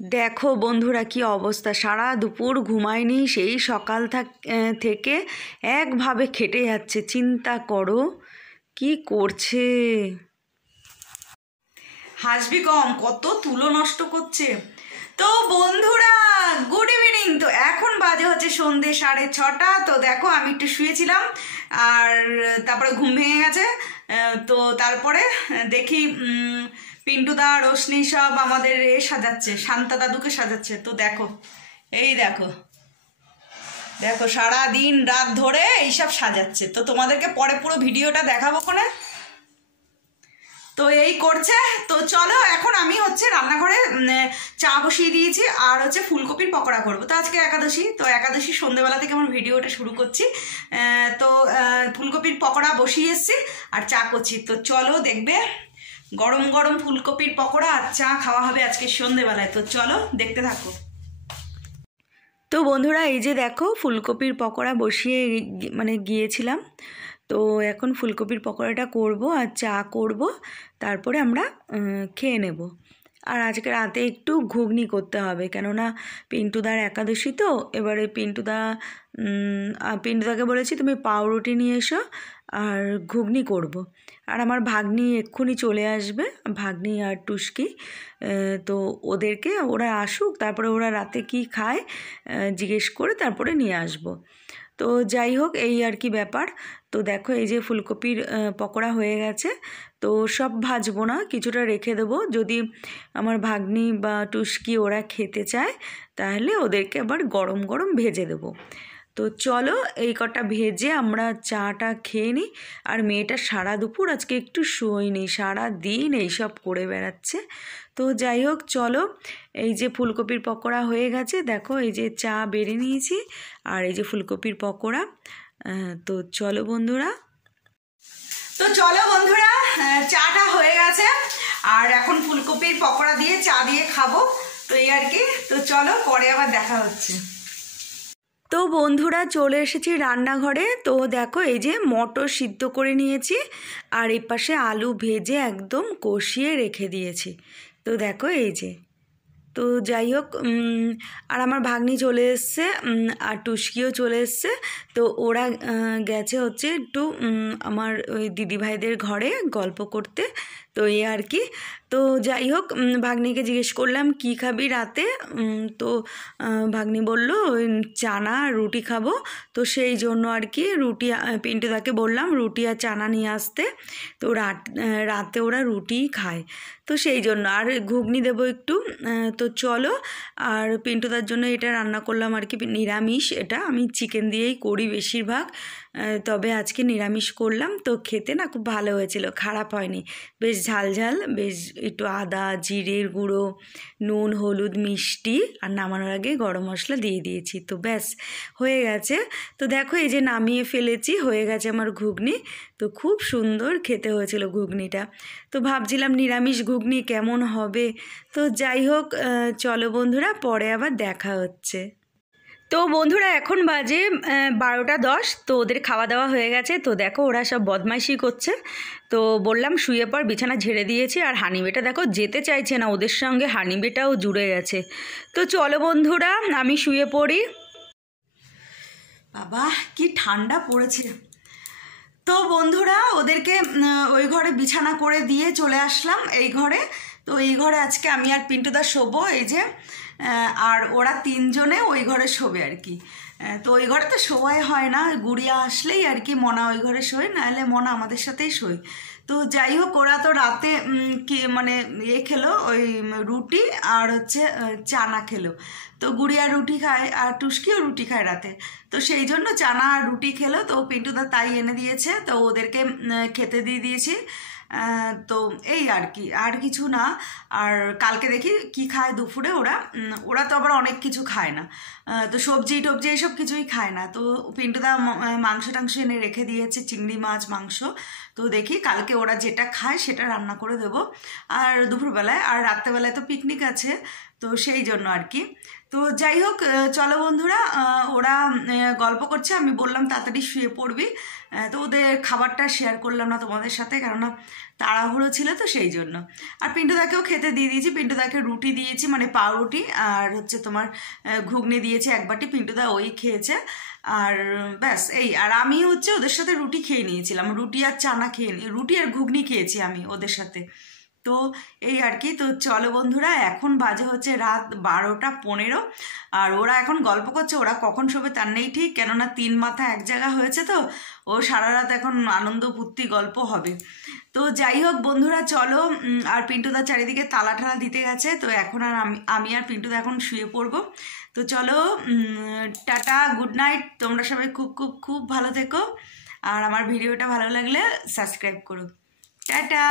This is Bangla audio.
দেখো বন্ধুরা কি অবস্থা, সারা দুপুর ঘুমায়নি, সেই সকাল থেকে একভাবে খেটে যাচ্ছে। চিন্তা করো কি করছে। হাসবি কম, কত তুলো নষ্ট করছে। তো বন্ধুরা গুড ইভিনিং। তো এখন বাজে হচ্ছে সন্ধে 6:30। তো দেখো আমি একটু শুয়েছিলাম আর তারপরে ঘুম ভেঙে গেছে। তো তারপরে দেখি পিন্টুদা রোশনি সব আমাদের সাজাচ্ছে, শান্তা দাদুকে সাজাচ্ছে। তো দেখো এই দেখো দেখো সারা দিন রাত ধরে এইসব সাজাচ্ছে। তো তোমাদেরকে পরে পুরো ভিডিওটা দেখাবো কোনে। তো এই করছে। তো চলো এখন আমি হচ্ছে রান্নাঘরে চা বসিয়ে দিয়েছি আর হচ্ছে ফুলকপির পকোড়া করবো। তো আজকে একাদশী, তো একাদশীর সন্ধ্যেবেলা থেকে আমার ভিডিওটা শুরু করছি। তো ফুলকপির পকোড়া বসিয়ে এসছি আর চা করছি। তো চলো দেখবে গরম গরম ফুলকপির পকোড়া আর চা খাওয়া হবে আজকে সন্ধ্যেবেলায়। তো চলো দেখতে থাকো। তো বন্ধুরা এই যে দেখো ফুলকপির পকোড়া বসিয়ে গিয়েছিলাম। তো এখন ফুলকপির পকোড়াটা করব আর চা করব, তারপরে আমরা খেয়ে নেব। আর আজকে রাতে একটু ঘুগনি করতে হবে, কেননা পিন্টুদার একাদশী। তো এবারে পিন্টুদাকে বলেছি তুমি পাউরুটি নিয়ে এসো আর ঘুগনি করব। আর আমার ভাগ্নি এক্ষুনি চলে আসবে, ভাগ্নি আর টুস্কি। তো ওরা আসুক, তারপরে ওরা রাতে কি খায় জিজ্ঞেস করে তারপরে নিয়ে আসবো। তো যাই হোক এই আর কি ব্যাপার। তো দেখো এই যে ফুলকপির পকোড়া হয়ে গেছে। তো সব ভাজবো না, কিছুটা রেখে দেবো, যদি আমার ভাগ্নি বা টুস্কি ওরা খেতে চায় তাহলে ওদেরকে আবার গরম গরম ভেজে দেবো। তো চলো এই কটা ভেজে আমরা চাটা খেয়ে নিই। আর মেয়েটা সারা দুপুর আজকে একটু শোয়নি, সারা দিন এইসব করে বেড়াচ্ছে। তো যাই হোক চলো, এই যে ফুলকপির পকোড়া হয়ে গেছে, দেখো এই যে চা বেড়ে নিয়েছি আর এই যে ফুলকপির পকোড়া। তো চলো বন্ধুরা চাটা হয়ে গেছে আর এখন ফুলকপির পকোড়া দিয়ে চা দিয়ে খাবো। তো এই আর কি। তো চলো পরে আবার দেখা হচ্ছে। তো বন্ধুরা চলে এসেছি রান্নাঘরে। তো দেখো এই যে মটর সিদ্ধ করে নিয়েছি আর এই পাশে আলু ভেজে একদম কষিয়ে রেখে দিয়েছি। তো দেখো এই যে। তো যাই হোক আর আমার ভাগ্নি চলে এসছে আর টুস্কিও চলে এসছে। তো ওরা গেছে হচ্ছে একটু আমার ওই দিদিভাইদের ঘরে গল্প করতে। তো এই আর কি। তো যাই হোক ভাগ্নিকে জিজ্ঞেস করলাম কি খাবি রাতে। তো ভাগ্নি বলল ওই চানা আর রুটি খাবো। তো সেই জন্য আর কি পিন্টুদাকে বললাম রুটি আর চানা নিয়ে আসতে। তো রাতে ওরা রুটিই খায়, তো সেই জন্য আর ঘুগনি দেবো একটু। তো চলো, আর পিন্টুদার জন্য এটা রান্না করলাম আর কি নিরামিষ। এটা আমি চিকেন দিয়েই করি বেশিরভাগ, তবে আজকে নিরামিষ করলাম। তো খেতে না খুব ভালো হয়েছিল, খারাপ হয়নি, বেশ ঝাল ঝাল, বেশ একটু আদা জিরের গুঁড়ো নুন হলুদ মিষ্টি আর নামানোর আগে গরম মশলা দিয়ে দিয়েছি। তো ব্যাস হয়ে গেছে। তো দেখো এই যে নামিয়ে ফেলেছি, হয়ে গেছে আমার ঘুগনি। তো খুব সুন্দর খেতে হয়েছিল ঘুগনিটা। তো ভাবছিলাম নিরামিষ ঘুগনি কেমন হবে। তো যাই হোক চলো বন্ধুরা পরে আবার দেখা হচ্ছে। তো বন্ধুরা এখন বাজে 12:10। তো ওদের খাওয়া দাওয়া হয়ে গেছে। তো দেখো ওরা সব বদমাইশি করছে। তো বললাম শুয়ে পর, বিছানা ঝেড়ে দিয়েছি। আর হানিবেটা দেখো যেতে চাইছে না, ওদের সঙ্গে হানিবেটাও জুড়ে গেছে। তো চলো বন্ধুরা আমি শুয়ে পড়ি। বাবা কি ঠান্ডা পড়েছে। তো বন্ধুরা ওদেরকে ওই ঘরে বিছানা করে দিয়ে চলে আসলাম এই ঘরে। তো এই ঘরে আজকে আমি আর পিন্টুদা শোবো, এই যে। আর ওরা তিনজনে ওই ঘরে শোবে আর কি। তো ওই ঘরে তো শোয়াই হয় না, গুড়িয়া আসলেই আর কি মনা ওই ঘরে শোয়, নাহলে মনা আমাদের সাথেই শোয়। তো যাই হোক ওরা তো রাতে খেলো ওই রুটি আর হচ্ছে চানা খেলো। তো গুড়িয়া রুটি খায় আর টুস্কিও রুটি খায় রাতে। তো সেই জন্য চানা আর রুটি খেলো। তো পিন্টুদা তাই এনে দিয়েছে, তো ওদেরকে খেতে দিয়ে দিয়েছি। তো এই আর কি, আর কিছু না। আর কালকে দেখি কি খায় দুপুরে ওরা তো আবার অনেক কিছু খায় না। তো সবজি টবজি এসব কিছুই খায় না। তো পিন্টুদা মাংস টাংস এনে রেখে দিয়েছে, চিংড়ি মাছ মাংস। তো দেখি কালকে ওরা যেটা খায় সেটা রান্না করে দেবো আর দুপুরবেলায়। আর রাত্রেবেলায় তো পিকনিক আছে, তো সেই জন্য আর কি। তো যাই হোক, চলো বন্ধুরা, ওরা গল্প করছে, আমি বললাম তাড়াতাড়ি শুয়ে পড়বি। তো ওদের খাবারটা শেয়ার করলাম না তোমাদের সাথে, কেননা তাড়াহুড়ো ছিল তো সেই জন্য। আর পিন্টুদাকেও খেতে দিয়ে দিয়েছি, পিন্টুদাকে রুটি দিয়েছি, মানে পাউরুটি, আর হচ্ছে তোমার ঘুগনি দিয়েছি এক বাটি, পিন্টুদা ওই খেয়েছে। আর ব্যাস এই, আর আমি হচ্ছে ওদের সাথে রুটি খেয়ে নিয়েছিলাম, রুটি আর চানা রুটি আর ঘুগনি খেয়েছি আমি ওদের সাথে। তো এই আর কি। তো চলো বন্ধুরা, এখন বাজে হচ্ছে রাত 12টা 15, আর ওরা এখন গল্প করছে। ওরা কখন শোবে তার নেই ঠিক, কেননা 3 মাথা এক জায়গা হয়েছে, তো ও সারা রাত এখন আনন্দ ফুর্তি গল্প হবে। তো যাই হোক বন্ধুরা, চলো। আর পিন্টুদা চারিদিকে তালা ঠালা দিতে গেছে, তো এখন আর আমি আর পিন্টুদা এখন শুয়ে পড়বো। তো চলো, টাটা, গুড নাইট। তোমরা সবাই খুব খুব খুব ভালো থেকো, আর আমার ভিডিওটা ভালো লাগলে সাবস্ক্রাইব করো। টাটা।